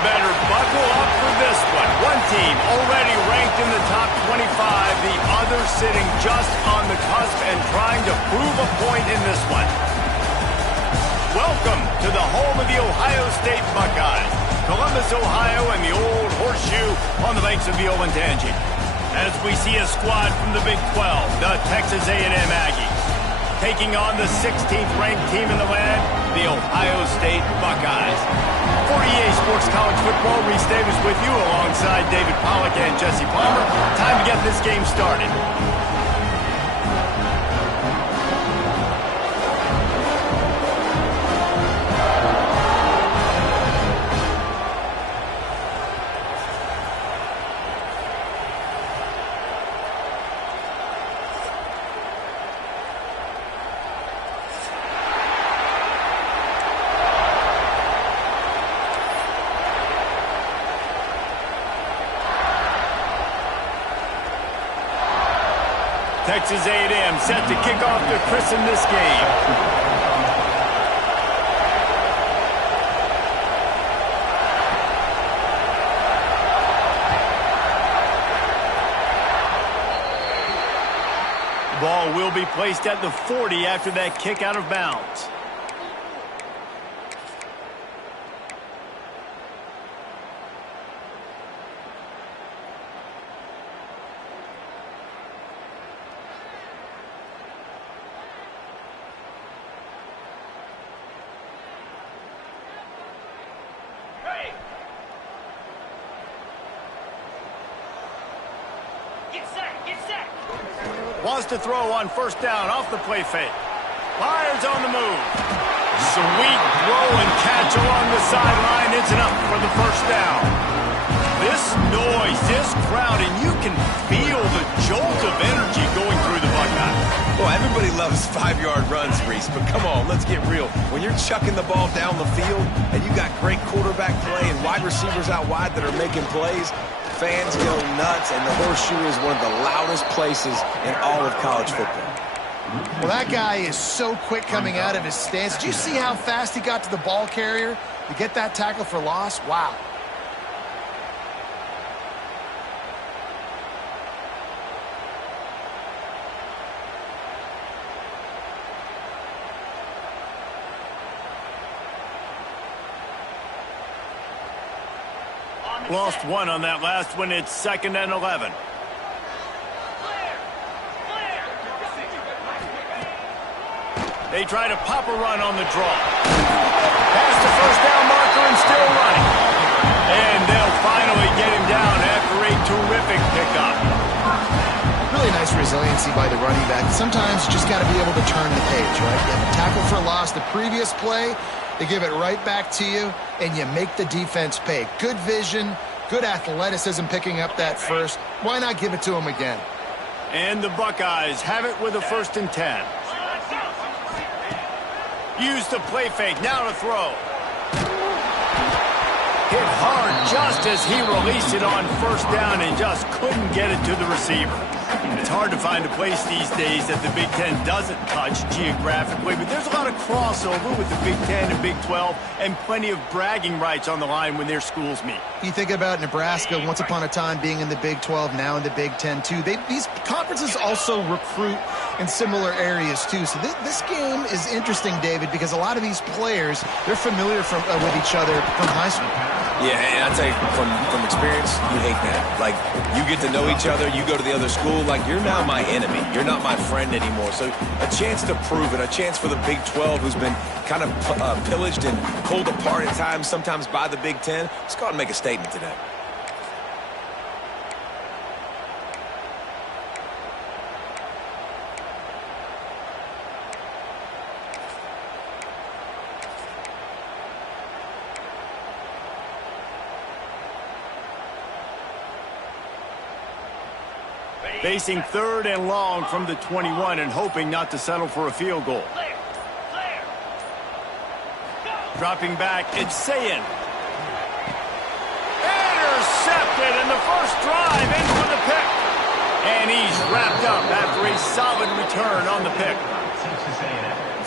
better buckle up for this one. One team already ranked in the top 25, the other sitting just on the cusp and trying to prove a point in this one. Welcome to the home of the Ohio State Buckeyes, Columbus, Ohio, and the old horseshoe on the banks of the Olentangy. As we see a squad from the Big 12, the Texas A&M Aggies, taking on the 16th ranked team in the land, the Ohio State Buckeyes. For EA Sports College Football, Reese Davis with you alongside David Pollack and Jesse Palmer. Time to get this game started. Texas A&M set to kick off to christen this game. Ball will be placed at the 40 after that kick out of bounds. Wants to throw on first down off the play fake. Myers on the move. Sweet throw and catch along the sideline. It's enough for the first down. This noise, this crowd, and you can feel the jolt of energy going through the Buckeyes. Well, everybody loves 5-yard runs, Reese, but come on, let's get real. When you're chucking the ball down the field and you got great quarterback play and wide receivers out wide that are making plays, fans go nuts, and the horseshoe is one of the loudest places in all of college football. Well, that guy is so quick coming out of his stance. Did you see how fast he got to the ball carrier to get that tackle for loss? Wow. Lost one on that last one. It's 2nd and 11. They try to pop a run on the draw. Past the first down marker and still running. And they'll finally get him down after a terrific pickup. Really nice resiliency by the running back. Sometimes you just got to be able to turn the page, right? You have a tackle for loss the previous play. They give it right back to you, and you make the defense pay. Good vision, good athleticism picking up that first. Why not give it to them again? And the Buckeyes have it with a 1st and 10. Use the play fake, now to throw. Hit hard just as he released it on first down and just couldn't get it to the receiver. It's hard to find a place these days that the Big Ten doesn't touch geographically, but there's a lot of crossover with the Big Ten and Big 12 and plenty of bragging rights on the line when their schools meet. You think about Nebraska once upon a time being in the Big 12, now in the Big 10 too. These conferences also recruit in similar areas too. So this game is interesting, David, because a lot of these players, they're familiar with each other from high school. Yeah, and I tell you, from experience, you hate that. Like, you get to know each other, you go to the other school, like, you're now my enemy. You're not my friend anymore. So a chance to prove it, a chance for the Big 12, who's been kind of pillaged and pulled apart at times, sometimes by the Big 10. Let's go out and make a statement today. Facing 3rd and long from the 21 and hoping not to settle for a field goal. Dropping back, it's Sayin. Intercepted in the first drive, in for the pick. And he's wrapped up after a solid return on the pick.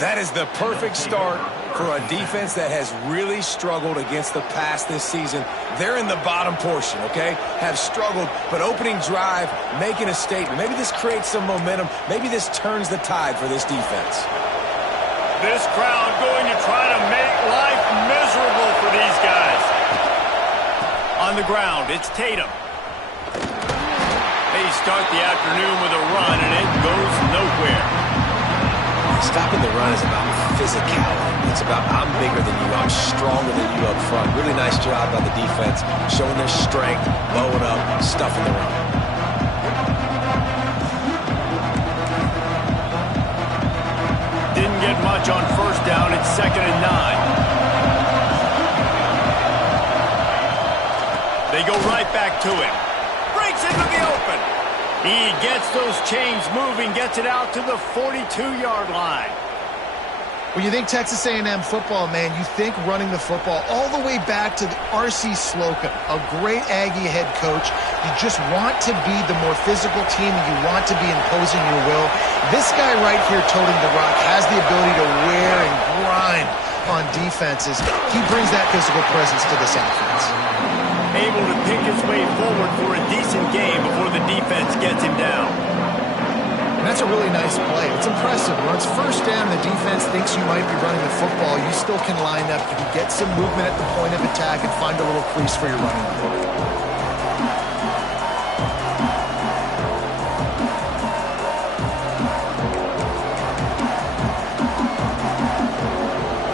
That is the perfect start for a defense that has really struggled against the pass this season. They're in the bottom portion, okay? Have struggled, but opening drive, making a statement. Maybe this creates some momentum. Maybe this turns the tide for this defense. This crowd going to try to make life miserable for these guys. On the ground, it's Tatum. They start the afternoon with a run, and it goes nowhere. Stopping the run is about physicality. It's about I'm bigger than you, I'm stronger than you up front. Really nice job by the defense, showing their strength, blowing up, stuffing the run. Didn't get much on first down. It's 2nd and 9. They go right back to him. Breaks into the open. He gets those chains moving, gets it out to the 42-yard line. When you think Texas A&M football, man, you think running the football all the way back to R.C. Slocum, a great Aggie head coach. You just want to be the more physical team, and you want to be imposing your will. This guy right here toting the rock has the ability to wear and grind on defenses. He brings that physical presence to this offense. Able to pick his way forward for a decent game before the defense gets him down. And that's a really nice play. It's impressive. When it's first down, the defense thinks you might be running the football. You still can line up. You can get some movement at the point of attack and find a little crease for your running play.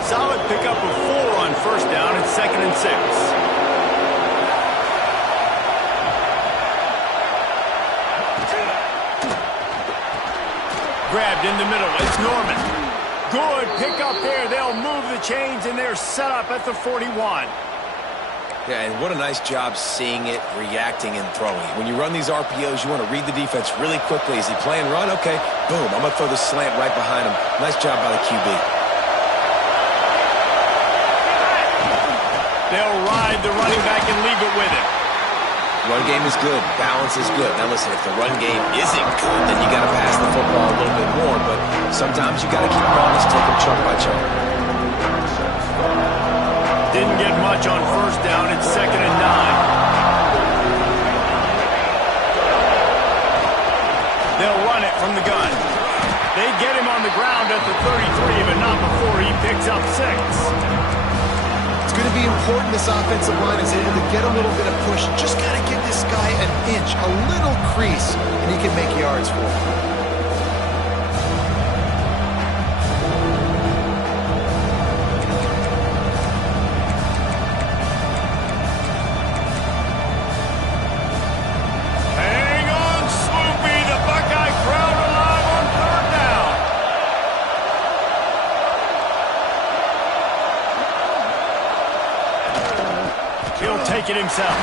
Solid pickup of 4 on first down. It's 2nd and 6. Grabbed in the middle. It's Norman. Good pick up there. They'll move the chains, and they're set up at the 41. Yeah, and what a nice job seeing it, reacting, and throwing it. When you run these RPOs, you want to read the defense really quickly. Is he playing run? Okay, boom. I'm going to throw the slant right behind him. Nice job by the QB. They'll ride the running back and leave it with him. Run game is good. Balance is good. Now listen, if the run game isn't good, then you got to pass the football a little bit more. But sometimes you got to keep it honest, take them chunk by chunk. Didn't get much on first down. It's 2nd and 9. They'll run it from the gun. They get him on the ground at the 33, but not before he picks up 6. It's going to be important this offensive line is able to get a little bit of push. Just got to give this guy an inch, a little crease, and he can make yards for him. Hang on, Swoopy. The Buckeye crowd alive on 3rd down. He'll take it himself.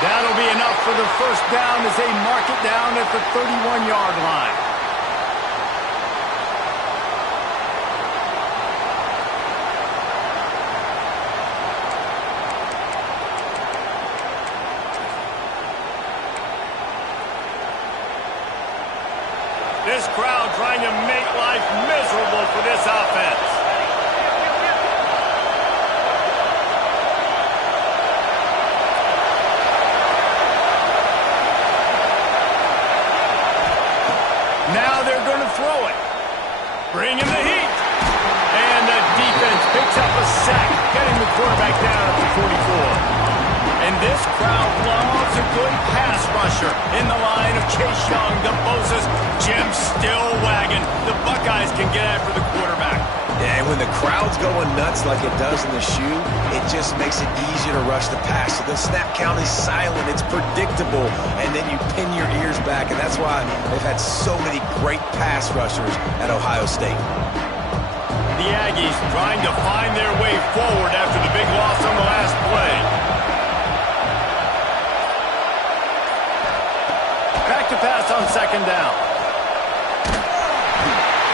That'll be enough for the first down as they mark it down at the 31-yard line. This crowd trying to make life miserable for this offense. Now they're going to throw it. Bring in the heat. And the defense picks up a sack, getting the quarterback down at the 44. And this crowd loves a good pass rusher in the line of Chase Young, DeBosa's Jim still wagging. The Buckeyes can get after the quarterback. Yeah, and when the crowd's going nuts like it does in the shoe, it just makes it easier to rush the pass. So the snap count is silent. It's predictable. And then you pin your ears back. And that's why they've had so many great pass rushers at Ohio State. The Aggies trying to find their way forward after the big loss on the last play. Back to pass on 2nd down.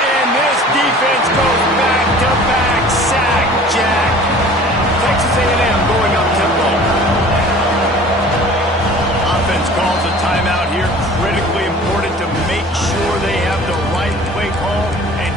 And this defense goes back-to-back sack, Jack. Texas A&M going up tempo. Offense calls a timeout here. Critically important to make sure they have the right play call and